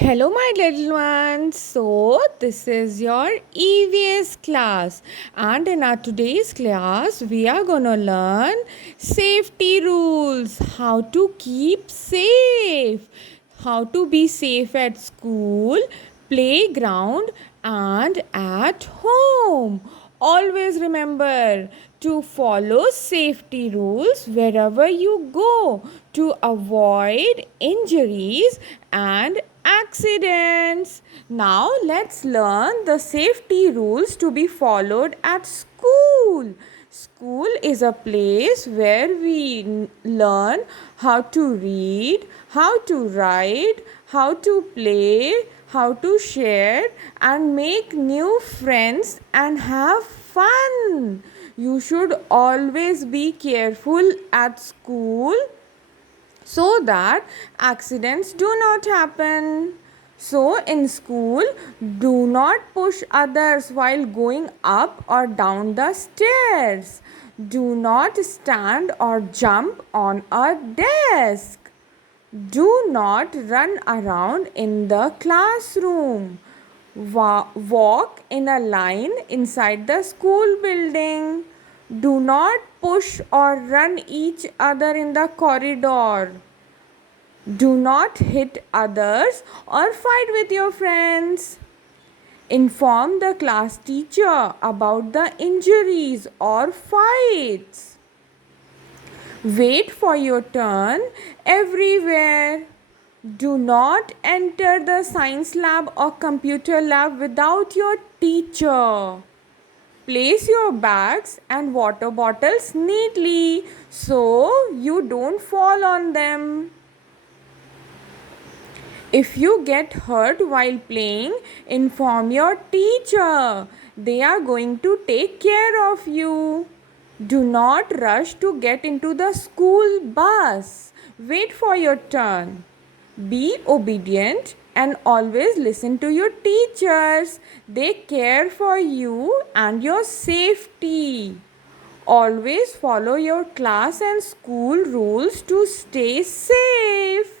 Hello, my little ones. So, this is your EVS class, and in our today's class, we are gonna learn safety rules, how to keep safe, how to be safe at school, playground, and at home. Always remember to follow safety rules wherever you go to avoid injuries and accidents. Now, let's learn the safety rules to be followed at school. School is a place where we learn how to read, how to write, how to play, how to share, and make new friends and have fun. You should always be careful at school so that accidents do not happen. So, in school, do not push others while going up or down the stairs. Do not stand or jump on a desk. Do not run around in the classroom. Walk in a line inside the school building. Do not push or run each other in the corridor. Do not hit others or fight with your friends. Inform the class teacher about the injuries or fights. Wait for your turn everywhere. Do not enter the science lab or computer lab without your teacher. Place your bags and water bottles neatly so you don't fall on them. If you get hurt while playing, inform your teacher. They are going to take care of you. Do not rush to get into the school bus. Wait for your turn. Be obedient and always listen to your teachers. They care for you and your safety. Always follow your class and school rules to stay safe.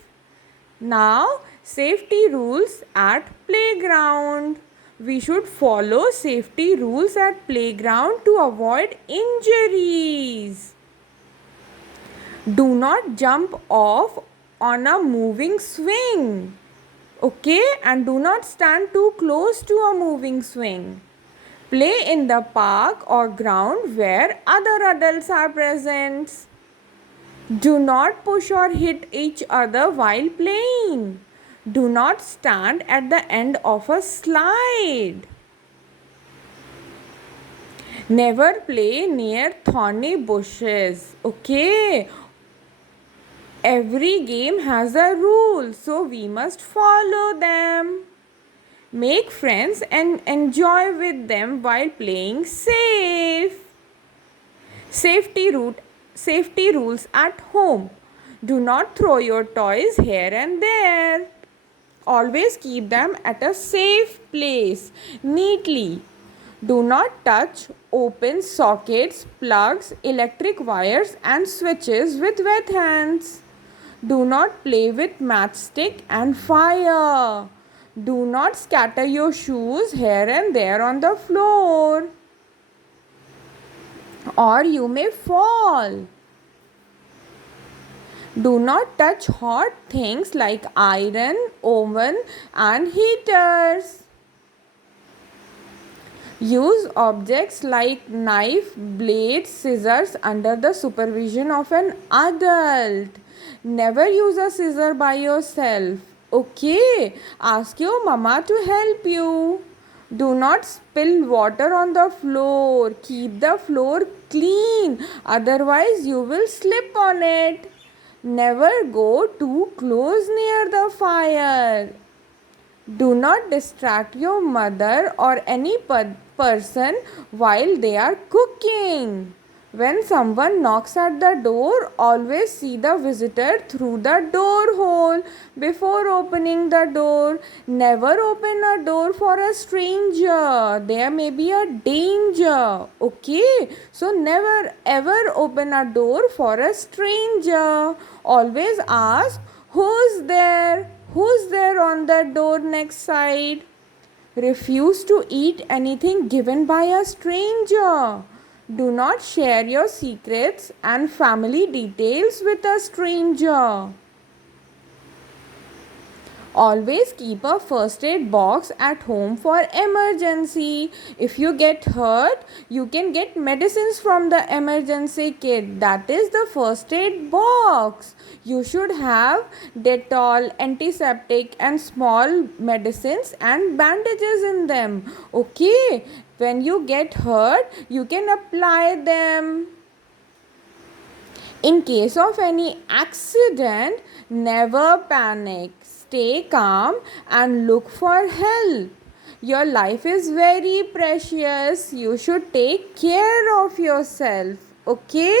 Now, safety rules at playground. We should follow safety rules at playground to avoid injuries. Do not jump off on a moving swing. Okay, and do not stand too close to a moving swing. Play in the park or ground where other adults are present. Do not push or hit each other while playing. Do not stand at the end of a slide. Never play near thorny bushes. Okay. Every game has a rule, so we must follow them. Make friends and enjoy with them while playing safe. Safety route Safety rules at home. Do not throw your toys here and there. Always keep them at a safe place neatly. Do not touch open sockets, plugs, electric wires and switches with wet hands. Do not play with matchstick and fire. Do not scatter your shoes here and there on the floor, or you may fall. Do not touch hot things like iron, oven, and heaters. Use objects like knife, blades, scissors under the supervision of an adult. Never use a scissor by yourself. Okay, ask your mama to help you. Do not spill water on the floor. Keep the floor clean, otherwise, you will slip on it. Never go too close near the fire. Do not distract your mother or any person while they are cooking. When someone knocks at the door, always see the visitor through the door hole before opening the door. Never open a door for a stranger. There may be a danger. Okay? So, never ever open a door for a stranger. Always ask, who's there? Who's there on the door next side? Refuse to eat anything given by a stranger. Do not share your secrets and family details with a stranger. Always keep a first aid box at home for emergency. If you get hurt, you can get medicines from the emergency kit. That is the first aid box. You should have Dettol, antiseptic and small medicines and bandages in them. Okay, when you get hurt, you can apply them. In case of any accident, never panic. Stay calm and look for help. Your life is very precious. You should take care of yourself. Okay?